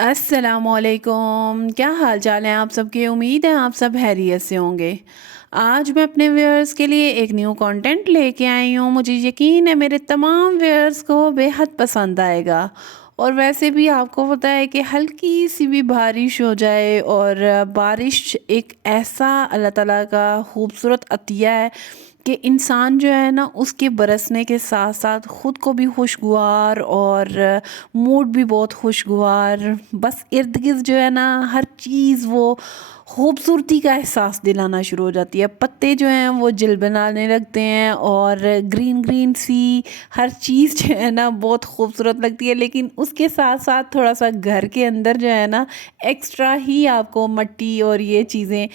السلام علیکم، کیا حال چال ہیں آپ سب کے؟ امید ہے آپ سب خیریت سے ہوں گے۔ آج میں اپنے ویئرز کے لیے ایک نیو کنٹینٹ لے کے آئی ہوں۔ مجھے یقین ہے میرے تمام ویئرز کو بے حد پسند آئے گا۔ اور ویسے بھی آپ کو پتہ ہے کہ ہلکی سی بھی بارش ہو جائے، اور بارش ایک ایسا اللہ تعالیٰ کا خوبصورت عطیہ ہے کہ انسان جو ہے نا اس کے برسنے کے ساتھ ساتھ خود کو بھی خوشگوار اور موڈ بھی بہت خوشگوار، بس ارد گرد جو ہے نا ہر چیز وہ خوبصورتی کا احساس دلانا شروع ہو جاتی ہے۔ پتے جو ہیں وہ جلبنانے لگتے ہیں، اور گرین گرین سی ہر چیز جو ہے نا بہت خوبصورت لگتی ہے۔ لیکن اس کے ساتھ ساتھ تھوڑا سا گھر کے اندر جو ہے نا ایکسٹرا ہی آپ کو مٹی اور یہ چیزیں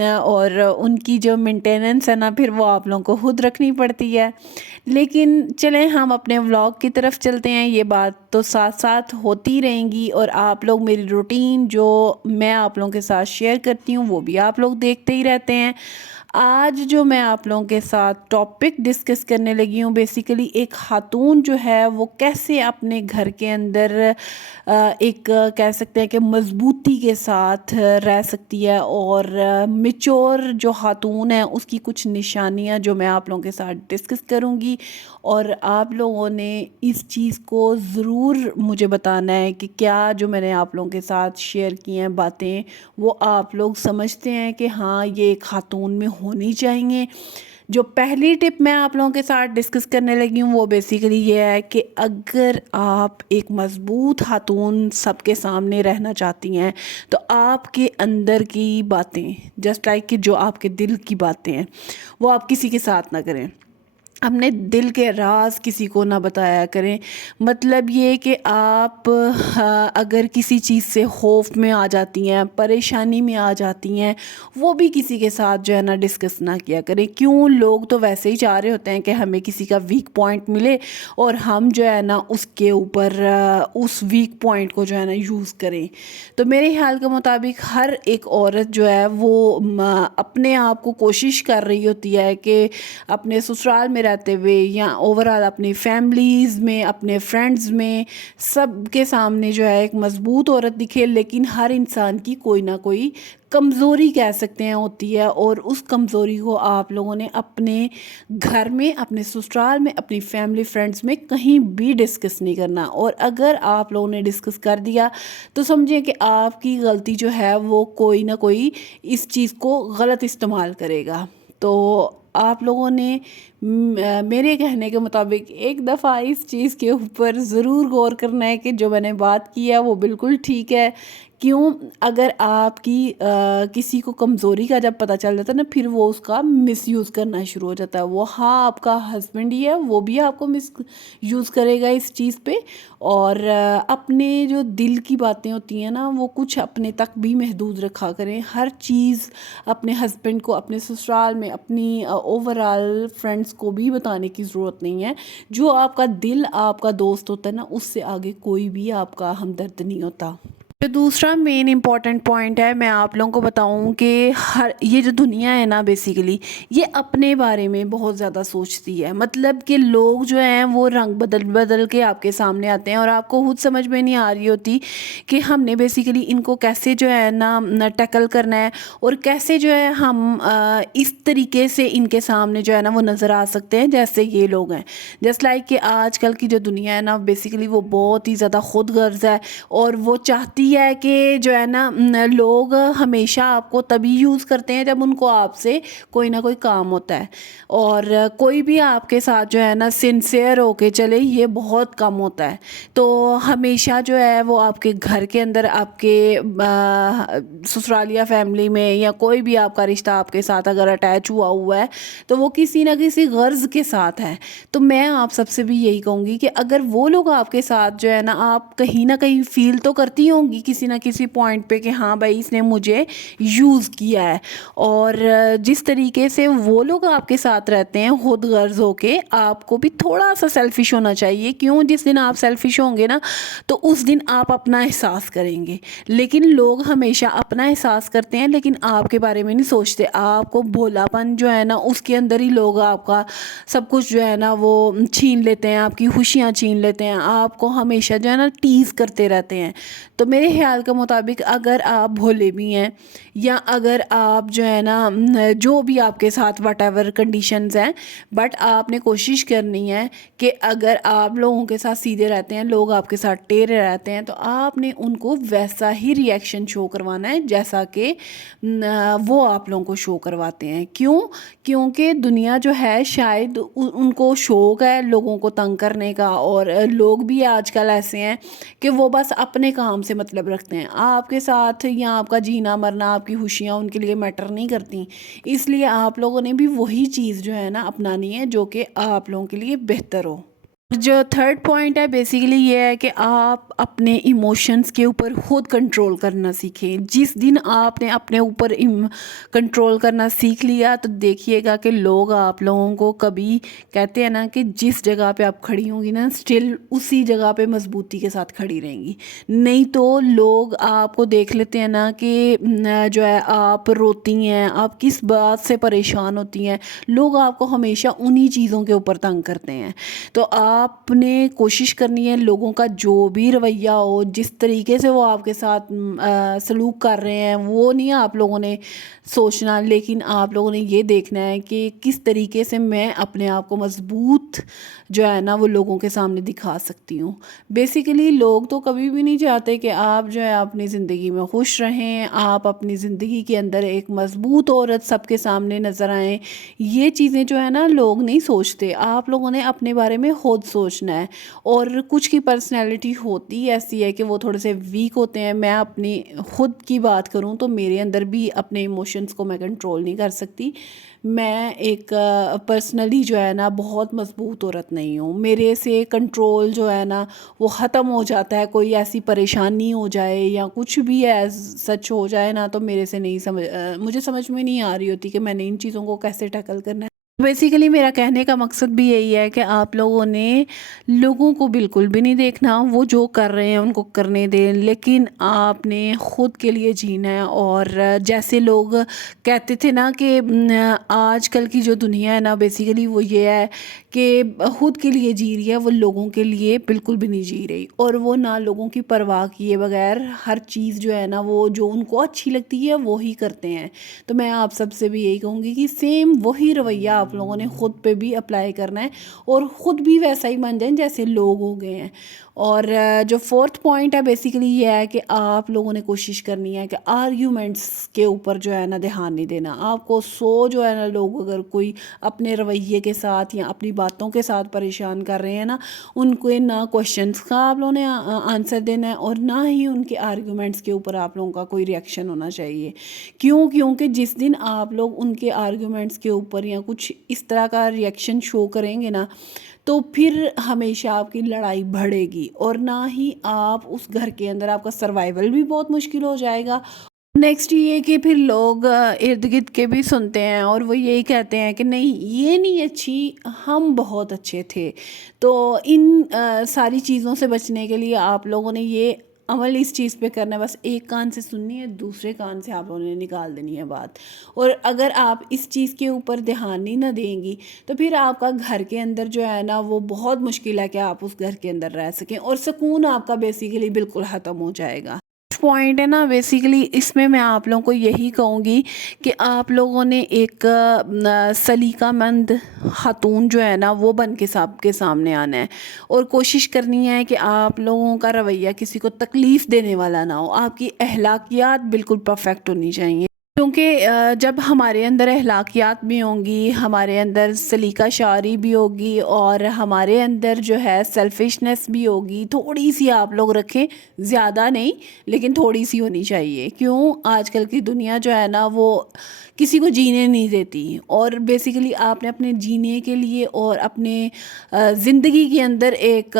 اور ان کی جو مینٹیننس ہے نا پھر وہ آپ لوگوں کو خود رکھنی پڑتی ہے۔ لیکن چلیں ہم اپنے ولاگ کی طرف چلتے ہیں۔ یہ بات تو ساتھ ساتھ ہوتی رہیں گی، اور آپ لوگ میری روٹین جو میں آپ لوگوں کے ساتھ شیئر کرتی ہوں وہ بھی آپ لوگ دیکھتے ہی رہتے ہیں۔ آج جو میں آپ لوگوں کے ساتھ ٹاپک ڈسکس کرنے لگی ہوں، بیسیکلی ایک خاتون جو ہے وہ کیسے اپنے گھر کے اندر ایک کہہ سکتے ہیں کہ مضبوطی کے ساتھ رہ سکتی ہے، اور میچور جو خاتون ہے اس کی کچھ نشانیاں جو میں آپ لوگوں کے ساتھ ڈسکس کروں گی۔ اور آپ لوگوں نے اس چیز کو ضرور مجھے بتانا ہے کہ کیا جو میں نے آپ لوگوں کے ساتھ شیئر کی ہیں باتیں وہ آپ لوگ سمجھتے ہیں کہ ہاں یہ ایک خاتون میں ہونی چاہیے۔ جو پہلی ٹپ میں آپ لوگوں کے ساتھ ڈسکس کرنے لگی ہوں وہ بیسیکلی یہ ہے کہ اگر آپ ایک مضبوط خاتون سب کے سامنے رہنا چاہتی ہیں تو آپ کے اندر کی باتیں جسٹ لائک کہ جو آپ کے دل کی باتیں ہیں وہ آپ کسی کے ساتھ نہ کریں، اپنے دل کے راز کسی کو نہ بتایا کریں۔ مطلب یہ کہ آپ اگر کسی چیز سے خوف میں آ جاتی ہیں، پریشانی میں آ جاتی ہیں، وہ بھی کسی کے ساتھ جو ہے نا ڈسکس نہ کیا کریں۔ کیوں؟ لوگ تو ویسے ہی چاہ رہے ہوتے ہیں کہ ہمیں کسی کا ویک پوائنٹ ملے اور ہم جو ہے نا اس کے اوپر اس ویک پوائنٹ کو جو ہے نا یوز کریں۔ تو میرے خیال کے مطابق ہر ایک عورت جو ہے وہ اپنے آپ کو کوشش کر رہی ہوتی ہے کہ اپنے سسرال میں رہتے ہوئے یا اوورآل اپنی فیملیز میں، اپنے فرینڈز میں، سب کے سامنے جو ہے ایک مضبوط عورت دکھے۔ لیکن ہر انسان کی کوئی نہ کوئی کمزوری کہہ سکتے ہیں ہوتی ہے، اور اس کمزوری کو آپ لوگوں نے اپنے گھر میں، اپنے سسرال میں، اپنی فیملی فرینڈز میں کہیں بھی ڈسکس نہیں کرنا۔ اور اگر آپ لوگوں نے ڈسکس کر دیا تو سمجھیں کہ آپ کی غلطی جو ہے وہ کوئی نہ کوئی اس چیز کو غلط استعمال کرے گا۔ تو آپ لوگوں نے میرے کہنے کے مطابق ایک دفعہ اس چیز کے اوپر ضرور غور کرنا ہے کہ جو میں نے بات کی ہے وہ بالکل ٹھیک ہے۔ کیوں؟ اگر آپ کی کسی کو کمزوری کا جب پتہ چل جاتا ہے نا پھر وہ اس کا مس یوز کرنا شروع ہو جاتا ہے۔ وہ ہاں آپ کا ہسبینڈ ہی ہے، وہ بھی آپ کو مس یوز کرے گا اس چیز پہ۔ اور اپنے جو دل کی باتیں ہوتی ہیں نا وہ کچھ اپنے تک بھی محدود رکھا کریں۔ ہر چیز اپنے ہسبینڈ کو، اپنے سسرال میں، اپنی اوورآل فرینڈس کو بھی بتانے کی ضرورت نہیں ہے۔ جو آپ کا دل آپ کا دوست ہوتا ہے نا اس سے آگے کوئی بھی آپ کا ہمدرد نہیں ہوتا۔ جو دوسرا مین امپورٹنٹ پوائنٹ ہے میں آپ لوگوں کو بتاؤں کہ یہ جو دنیا ہے نا بیسیکلی یہ اپنے بارے میں بہت زیادہ سوچتی ہے۔ مطلب کہ لوگ جو ہیں وہ رنگ بدل بدل کے آپ کے سامنے آتے ہیں، اور آپ کو خود سمجھ میں نہیں آ رہی ہوتی کہ ہم نے بیسیکلی ان کو کیسے جو ہے نا ٹیکل کرنا ہے، اور کیسے جو ہے ہم اس طریقے سے ان کے سامنے جو ہے نا وہ نظر آ سکتے ہیں جیسے یہ لوگ ہیں۔ جسٹ لائک کہ آج کل کی جو دنیا ہے نا بیسیکلی وہ بہت ہی زیادہ خود غرض ہے، اور وہ چاہتی ہے کہ جو ہے نا لوگ ہمیشہ آپ کو تبھی یوز کرتے ہیں جب ان کو آپ سے کوئی نہ کوئی کام ہوتا ہے، اور کوئی بھی آپ کے ساتھ جو ہے نا سنسیئر ہو کے چلے یہ بہت کم ہوتا ہے۔ تو ہمیشہ جو ہے وہ آپ کے گھر کے اندر، آپ کے سسرالیہ فیملی میں، یا کوئی بھی آپ کا رشتہ آپ کے ساتھ اگر اٹیچ ہوا ہوا ہے تو وہ کسی نہ کسی غرض کے ساتھ ہے۔ تو میں آپ سب سے بھی یہی کہوں گی کہ اگر وہ لوگ آپ کے ساتھ جو ہے نا آپ کہیں نہ کہیں فیل تو کرتی ہوں گی کسی نہ کسی پوائنٹ پہ کہ ہاں بھائی اس نے مجھے یوز کیا ہے، اور جس طریقے سے وہ لوگ آپ کے ساتھ رہتے ہیں خود غرض ہو کے، آپ کو بھی تھوڑا سا سیلفش ہونا چاہیے۔ کیوں؟ جس دن آپ سیلفش ہوں گے نا تو اس دن آپ اپنا احساس کریں گے۔ لیکن لوگ ہمیشہ اپنا احساس کرتے ہیں لیکن آپ کے بارے میں نہیں سوچتے۔ آپ کو بھولا پن جو ہے نا اس کے اندر ہی لوگ آپ کا سب کچھ جو ہے نا وہ چھین لیتے ہیں، آپ کی خوشیاں چھین لیتے ہیں، آپ کو ہمیشہ جو ہے نا ٹیز کرتے رہتے ہیں۔ تو میرے میرے خیال کے مطابق اگر آپ بھولے بھی ہیں یا اگر آپ جو ہے نا جو بھی آپ کے ساتھ وٹ ایور کنڈیشنز ہیں، بٹ آپ نے کوشش کرنی ہے کہ اگر آپ لوگوں کے ساتھ سیدھے رہتے ہیں، لوگ آپ کے ساتھ ٹیڑے رہتے ہیں، تو آپ نے ان کو ویسا ہی ریئیکشن شو کروانا ہے جیسا کہ وہ آپ لوگوں کو شو کرواتے ہیں۔ کیونکہ دنیا جو ہے شاید ان کو شوق ہے لوگوں کو تنگ کرنے کا، اور لوگ بھی آج کل ایسے ہیں کہ وہ بس اپنے کام سے مطلب رکھتے ہیں، آپ کے ساتھ یا آپ کا جینا مرنا، آپ کی خوشیاں ان کے لیے میٹر نہیں کرتی۔ اس لیے آپ لوگوں نے بھی وہی چیز جو ہے نا اپنانی ہے جو کہ آپ لوگوں کے لیے بہتر ہو۔ جو تھرڈ پوائنٹ ہے بیسیکلی یہ ہے کہ آپ اپنے ایموشنز کے اوپر خود کنٹرول کرنا سیکھیں۔ جس دن آپ نے اپنے اوپر کنٹرول کرنا سیکھ لیا تو دیکھیے گا کہ لوگ آپ لوگوں کو کبھی کہتے ہیں نا کہ جس جگہ پہ آپ کھڑی ہوں گی نا اسٹل اسی جگہ پہ مضبوطی کے ساتھ کھڑی رہیں گی، نہیں تو لوگ آپ کو دیکھ لیتے ہیں نا کہ جو ہے آپ روتی ہیں، آپ کس بات سے پریشان ہوتی ہیں، لوگ آپ کو ہمیشہ انہی چیزوں کے اوپر تنگ کرتے ہیں۔ تو آپ نے کوشش کرنی ہے لوگوں کا جو بھی رویہ ہو، جس طریقے سے وہ آپ کے ساتھ سلوک کر رہے ہیں، وہ نہیں آپ لوگوں نے سوچنا، لیکن آپ لوگوں نے یہ دیکھنا ہے کہ کس طریقے سے میں اپنے آپ کو مضبوط جو ہے نا وہ لوگوں کے سامنے دکھا سکتی ہوں۔ بیسیکلی لوگ تو کبھی بھی نہیں چاہتے کہ آپ جو ہے اپنی زندگی میں خوش رہیں، آپ اپنی زندگی کے اندر ایک مضبوط عورت سب کے سامنے نظر آئیں۔ یہ چیزیں جو ہے نا لوگ نہیں سوچتے، آپ لوگوں نے اپنے بارے میں خود سوچنا ہے۔ اور کچھ کی پرسنالٹی ہوتی ایسی ہے کہ وہ تھوڑے سے ویک ہوتے ہیں۔ میں اپنی خود کی بات کروں تو میرے اندر بھی اپنے ایموشنز کو میں کنٹرول نہیں کر سکتی۔ میں ایک پرسنلی جو ہے نا بہت مضبوط عورت نہیں ہوں، میرے سے کنٹرول جو ہے نا وہ ختم ہو جاتا ہے۔ کوئی ایسی پریشانی ہو جائے یا کچھ بھی سچ ہو جائے نا تو میرے سے نہیں مجھے سمجھ میں نہیں آ رہی ہوتی کہ میں نے ان چیزوں کو کیسے ٹیکل کرنا ہے۔ بیسیکلی میرا کہنے کا مقصد بھی یہی ہے کہ آپ لوگوں نے لوگوں کو بالکل بھی نہیں دیکھنا، وہ جو کر رہے ہیں ان کو کرنے دیں، لیکن آپ نے خود کے لیے جینا ہے۔ اور جیسے لوگ کہتے تھے نا کہ آج کل کی جو دنیا ہے نا بیسیکلی وہ یہ ہے کہ خود کے لیے جی رہی ہے، وہ لوگوں کے لیے بالکل بھی نہیں جی رہی، اور وہ نہ لوگوں کی پرواہ کیے بغیر ہر چیز جو ہے نا وہ جو ان کو اچھی لگتی ہے وہی کرتے ہیں۔ تو میں آپ سب سے بھی یہی کہوں گی کہ سیم وہی رویہ آپ لوگوں نے خود پہ بھی اپلائی کرنا ہے اور خود بھی ویسا ہی بن جائیں جیسے لوگ ہو گئے ہیں۔ اور جو فورتھ پوائنٹ ہے بیسیکلی یہ ہے کہ آپ لوگوں نے کوشش کرنی ہے کہ آرگیومنٹس کے اوپر جو ہے نا دھیان نہیں دینا۔ آپ کو جو ہے نا لوگ اگر کوئی اپنے رویے کے ساتھ یا اپنی باتوں کے ساتھ پریشان کر رہے ہیں نا، ان کو نہ کوشچنس کا آپ لوگوں نے آنسر دینا ہے اور نہ ہی ان کے آرگیومنٹس کے اوپر آپ لوگوں کا کوئی ریئیکشن ہونا چاہیے۔ کیونکہ جس دن آپ لوگ ان کے آرگیومنٹس کے اوپر یا کچھ اس طرح کا ریئیکشن شو کریں گے نا تو پھر ہمیشہ آپ کی لڑائی بڑھے گی، اور نہ ہی آپ اس گھر کے اندر آپ کا سروائیول بھی بہت مشکل ہو جائے گا۔ نیکسٹ یہ کہ پھر لوگ ارد گرد کے بھی سنتے ہیں اور وہ یہی کہتے ہیں کہ نہیں یہ نہیں اچھی، ہم بہت اچھے تھے۔ تو ان ساری چیزوں سے بچنے کے لیے آپ لوگوں نے یہ عمل اس چیز پہ کرنا ہے، بس ایک کان سے سننی ہے، دوسرے کان سے آپ لوگوں نے نکال دینی ہے بات۔ اور اگر آپ اس چیز کے اوپر دھیان ہی نہ دیں گی تو پھر آپ کا گھر کے اندر جو ہے نا وہ بہت مشکل ہے کہ آپ اس گھر کے اندر رہ سکیں، اور سکون آپ کا بیسیکلی بالکل ختم ہو جائے گا۔ پوائنٹ ہے نا بیسیکلی اس میں آپ لوگوں کو یہی کہوں گی کہ آپ لوگوں نے ایک سلیقہ مند خاتون جو ہے نا وہ بن کے سب کے سامنے آنا ہے، اور کوشش کرنی ہے کہ آپ لوگوں کا رویہ کسی کو تکلیف دینے والا نہ ہو۔ آپ کی اخلاقیات بالکل پرفیکٹ ہونی چاہیے، کیونکہ جب ہمارے اندر اخلاقیات بھی ہوں گی، ہمارے اندر سلیقہ شعری بھی ہوگی، اور ہمارے اندر جو ہے سیلفشنس بھی ہوگی، تھوڑی سی آپ لوگ رکھیں، زیادہ نہیں لیکن تھوڑی سی ہونی چاہیے۔ کیوں آج کل کی دنیا جو ہے نا وہ کسی کو جینے نہیں دیتی، اور بیسیکلی آپ نے اپنے جینے کے لیے اور اپنے زندگی کے اندر ایک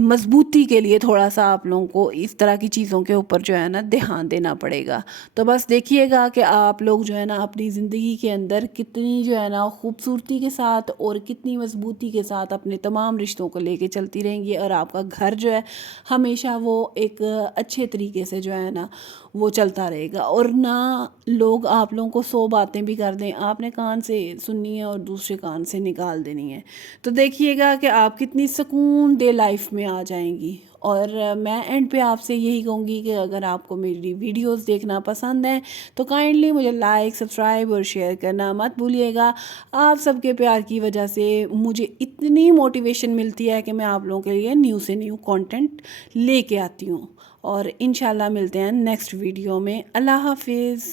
مضبوطی کے لیے تھوڑا سا آپ لوگوں کو اس طرح کی چیزوں کے اوپر جو ہے نا دھیان دینا پڑے گا۔ تو بس دیکھیے گا کہ آپ لوگ جو ہے نا اپنی زندگی کے اندر کتنی جو ہے نا خوبصورتی کے ساتھ اور کتنی مضبوطی کے ساتھ اپنے تمام رشتوں کو لے کے چلتی رہیں گی، اور آپ کا گھر جو ہے ہمیشہ وہ ایک اچھے طریقے سے جو ہے نا وہ چلتا رہے گا، اور نہ لوگ آپ لوگوں کو 100 باتیں بھی کر دیں، آپ نے کان سے سننی ہے اور دوسرے کان سے نکال دینی ہے۔ تو دیکھیے گا کہ آپ کتنی سکون دہ لائف میں آ جائیں گی، اور میں اینڈ پہ آپ سے یہی کہوں گی کہ اگر آپ کو میری ویڈیوز دیکھنا پسند ہیں تو کائنڈلی مجھے لائک سبسکرائب اور شیئر کرنا مت بھولیے گا. آپ سب کے پیار کی وجہ سے مجھے اتنی موٹیویشن ملتی ہے کہ میں آپ لوگوں کے لیے نیو سے نیو کانٹینٹ لے کے آتی ہوں. اور انشاءاللہ ملتے ہیں نیکسٹ ویڈیو میں. اللہ حافظ.